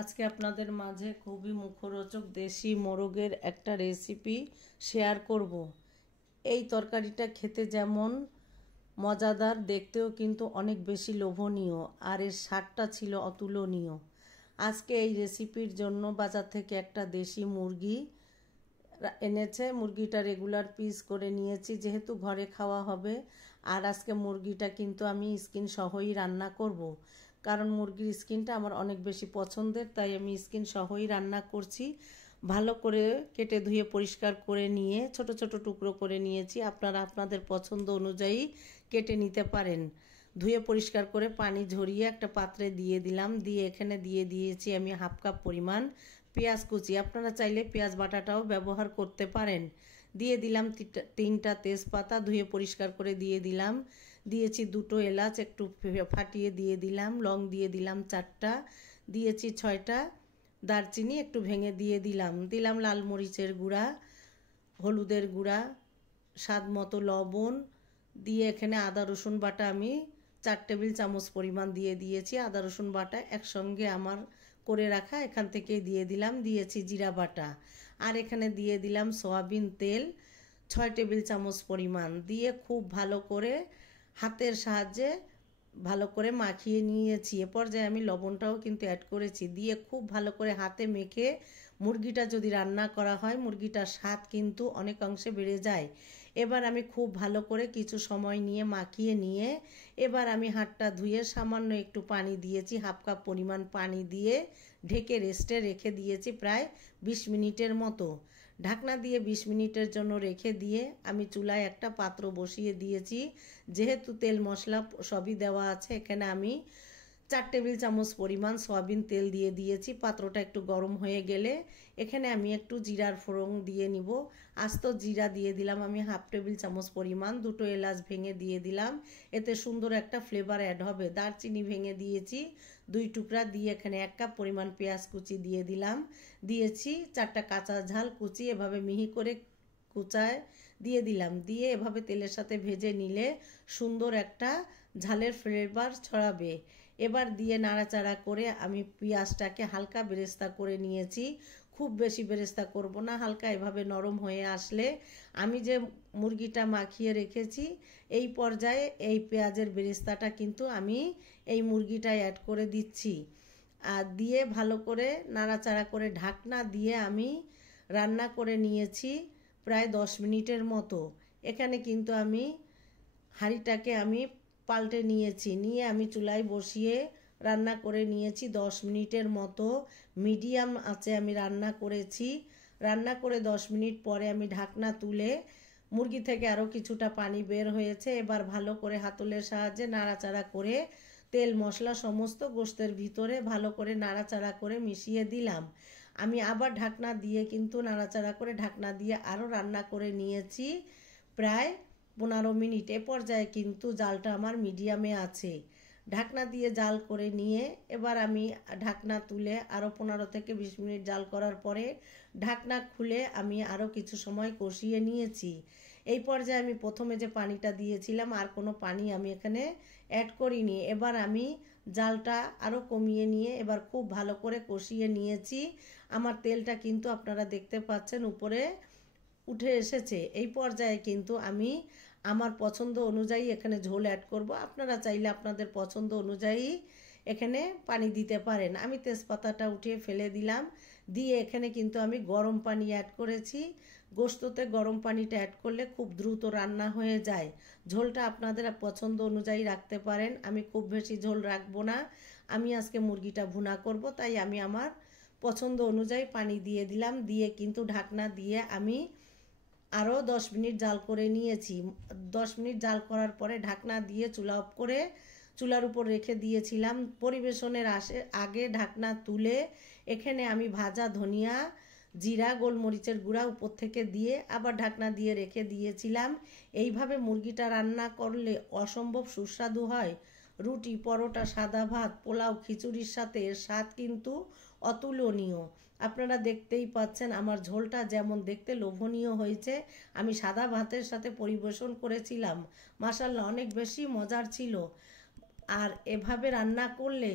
আজকে আপনাদের মাঝে খুবই মুখরোচক দেশি মোরগের একটা রেসিপি শেয়ার করব। এই তরকারিটা খেতে যেমন মজাদার, দেখতেও কিন্তু অনেক বেশি লোভনীয়, আর এর স্বাদটা ছিল অতুলনীয়। আজকে এই রেসিপির জন্য বাজার থেকে একটা দেশি মুরগি এনেছে। মুরগিটা রেগুলার পিস করে নিয়েছি, যেহেতু ঘরে খাওয়া হবে। আর আজকে মুরগিটা কিন্তু আমি স্কিন সহই রান্না করব, কারণ মুরগির স্কিনটা আমার অনেক বেশি পছন্দের, তাই আমি স্কিন সহই রান্না করছি। ভালো করে কেটে ধুয়ে পরিষ্কার করে নিয়ে ছোট ছোট টুকরো করে নিয়েছি। আপনারা আপনাদের পছন্দ অনুযায়ী কেটে নিতে পারেন। ধুয়ে পরিষ্কার করে পানি ঝরিয়ে একটা পাত্রে দিয়ে দিলাম। দিয়ে এখানে দিয়ে দিয়েছি আমি হাফ কাপ পরিমাণ পেঁয়াজ কুচি। আপনারা চাইলে পেঁয়াজ বাটাটাও ব্যবহার করতে পারেন। দিয়ে দিলাম 3টা তেজপাতা, ধুয়ে পরিষ্কার করে দিয়ে দিলাম। দিয়েছি 2টো এলাচ, একটু ফাটিয়ে দিয়ে দিলাম। লং দিয়ে দিলাম 4টা। দিয়েছি 6টা দারচিনি, একটু ভেঙে দিয়ে দিলাম। দিলাম লাল মরিচের গুঁড়া, হলুদের গুঁড়া, স্বাদ মতো লবণ। দিয়ে এখানে আদা রসুন বাটা আমি 4 টেবিল চামচ পরিমাণ দিয়ে দিয়েছি। আদা রসুন বাটা একসঙ্গে আমার করে রাখা, এখান থেকে দিয়ে দিলাম। দিয়েছি জিরা বাটা, আর এখানে দিয়ে দিলাম সয়াবিন তেল 6 টেবিল চামচ পরিমাণ। দিয়ে খুব ভালো করে হাতের সাহায্যে ভালো করে মাখিয়ে নিয়েছি। এ পর্যায়ে আমি লবণটাও কিন্তু অ্যাড করেছি। দিয়ে খুব ভালো করে হাতে মেখে মুরগিটা যদি রান্না করা হয়, মুরগিটার স্বাদ কিন্তু অনেক অংশে বেড়ে যায়। এবার আমি খুব ভালো করে কিছু সময় নিয়ে মাখিয়ে নিয়ে এবার আমি হাতটা ধুয়ে সামান্য একটু পানি দিয়েছি, হাফ কাপ পরিমাণ পানি দিয়ে ঢেকে রেস্টে রেখে দিয়েছি প্রায় 20 মিনিটের মতো। ঢাকনা দিয়ে 20 মিনিটের জন্য রেখে দিয়ে আমি চুলায় একটা পাত্র বসিয়ে দিয়েছি। যেহেতু তেল মশলা সবই দেওয়া আছে, এখানে আমি 4 টেবিল চামচ পরিমাণ সয়াবিন তেল দিয়ে দিয়েছি। পাত্রটা একটু গরম হয়ে গেলে এখানে আমি একটু জিরার ফোড়ন দিয়ে নিব। আস্ত জিরা দিয়ে দিলাম আমি হাফ টেবিল চামচ পরিমাণ। 2টো এলাচ ভেঙে দিয়ে দিলাম, এতে সুন্দর একটা ফ্লেভার অ্যাড হবে। দারচিনি ভেঙে দিয়েছি 2 টুকরা। দিয়ে এখানে 1 কাপ পরিমাণ পেঁয়াজ কুচি দিয়ে দিলাম। দিয়েছি 4টা কাঁচা ঝাল কুচি, এভাবে মিহি করে কুচায় দিয়ে দিলাম। দিয়ে এভাবে তেলের সাথে ভেজে নিলে সুন্দর একটা ঝালের ফ্লেভার ছড়াবে। এবার দিয়ে নাড়াচাড়া করে আমি পেঁয়াজটাকে হালকা বেরেস্তা করে নিয়েছি। খুব বেশি বেরেস্তা করব না, হালকা এভাবে নরম হয়ে আসলে আমি যে মুরগিটা মাখিয়ে রেখেছি, এই পর্যায়ে এই পেঁয়াজের বেরেস্তাটা কিন্তু আমি এই মুরগিটায় অ্যাড করে দিচ্ছি। আর দিয়ে ভালো করে নাড়াচাড়া করে ঢাকনা দিয়ে আমি রান্না করে নিয়েছি প্রায় 10 মিনিটের মতো। এখানে কিন্তু আমি হাঁড়িটাকে আমি পাল্টে নিয়েছি, নিয়ে আমি চুলায় বসিয়ে রান্না করে নিয়েছি 10 মিনিটের মতো। মিডিয়াম আঁচে আমি রান্না করেছি। রান্না করে 10 মিনিট পরে আমি ঢাকনা তুলে মুরগি থেকে আরও কিছুটা পানি বের হয়েছে। এবার ভালো করে হাতলের সাহায্যে নাড়াচাড়া করে তেল মশলা সমস্ত গোশতের ভিতরে ভালো করে নাড়াচাড়া করে মিশিয়ে দিলাম। আমি আবার ঢাকনা দিয়ে কিন্তু নাড়াচাড়া করে ঢাকনা দিয়ে আরও রান্না করে নিয়েছি প্রায় 15 মিনিট। এ পর্যায়ে কিন্তু জালটা আমার মিডিয়ামে আছে। ঢাকনা দিয়ে জাল করে নিয়ে এবার আমি ঢাকনা তুলে আরও 15 থেকে 20 মিনিট জাল করার পরে ঢাকনা খুলে আমি আরও কিছু সময় কষিয়ে নিয়েছি। এই পর্যায়ে আমি প্রথমে যে পানিটা দিয়েছিলাম আর কোনো পানি আমি এখানে অ্যাড করিনি। এবার আমি জালটা আরও কমিয়ে নিয়ে এবার খুব ভালো করে কষিয়ে নিয়েছি। আমার তেলটা কিন্তু আপনারা দেখতে পাচ্ছেন উপরে উঠে এসেছে। এই পর্যায়ে কিন্তু আমি আমার পছন্দ অনুযায়ী এখানে ঝোল অ্যাড করব। আপনারা চাইলে আপনাদের পছন্দ অনুযায়ী এখানে পানি দিতে পারেন। আমি তেজপাতাটা উঠিয়ে ফেলে দিলাম। দিয়ে এখানে কিন্তু আমি গরম পানি অ্যাড করেছি। গোশততে গরম পানিটা অ্যাড করলে খুব দ্রুত রান্না হয়ে যায়। ঝোলটা আপনাদের পছন্দ অনুযায়ী রাখতে পারেন। আমি খুব বেশি ঝোল রাখবো না, আমি আজকে মুরগিটা ভুনা করব, তাই আমি আমার পছন্দ অনুযায়ী পানি দিয়ে দিলাম। দিয়ে কিন্তু ঢাকনা দিয়ে আমি আরও 10 মিনিট জাল করে নিয়েছি। 10 মিনিট জাল করার পরে ঢাকনা দিয়ে চুলা অফ করে চুলার উপর রেখে দিয়েছিলাম। পরিবেশনের আগে ঢাকনা তুলে এখানে আমি ভাজা ধনিয়া, জিরা, গোলমরিচের গুঁড়া উপর থেকে দিয়ে আবার ঢাকনা দিয়ে রেখে দিয়েছিলাম। এইভাবে মুরগিটা রান্না করলে অসম্ভব সুস্বাদু হয়। রুটি, পরোটা, সাদা ভাত, পোলাও, খিচুড়ির সাথে এর স্বাদ কিন্তু অতুলনীয়। আপনারা দেখতেই পাচ্ছেন আমার ঝোলটা যেমন দেখতে লোভনীয় হয়েছে। আমি সাদা ভাতের সাথে পরিবেশন করেছিলাম, মাশাআল্লাহ অনেক বেশি মজার ছিল। আর এভাবে রান্না করলে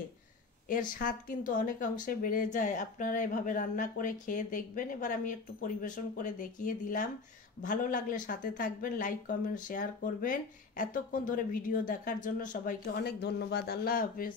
এর স্বাদ কিন্তু অনেক অংশে বেড়ে যায়। আপনারা এভাবে রান্না করে খেয়ে দেখবেন। এবার আমি একটু পরিবেশন করে দেখিয়ে দিলাম। ভালো লাগলে সাথে থাকবেন, লাইক কমেন্ট শেয়ার করবেন। এতক্ষণ ধরে ভিডিও দেখার জন্য সবাইকে অনেক ধন্যবাদ। আল্লাহ হাফেজ।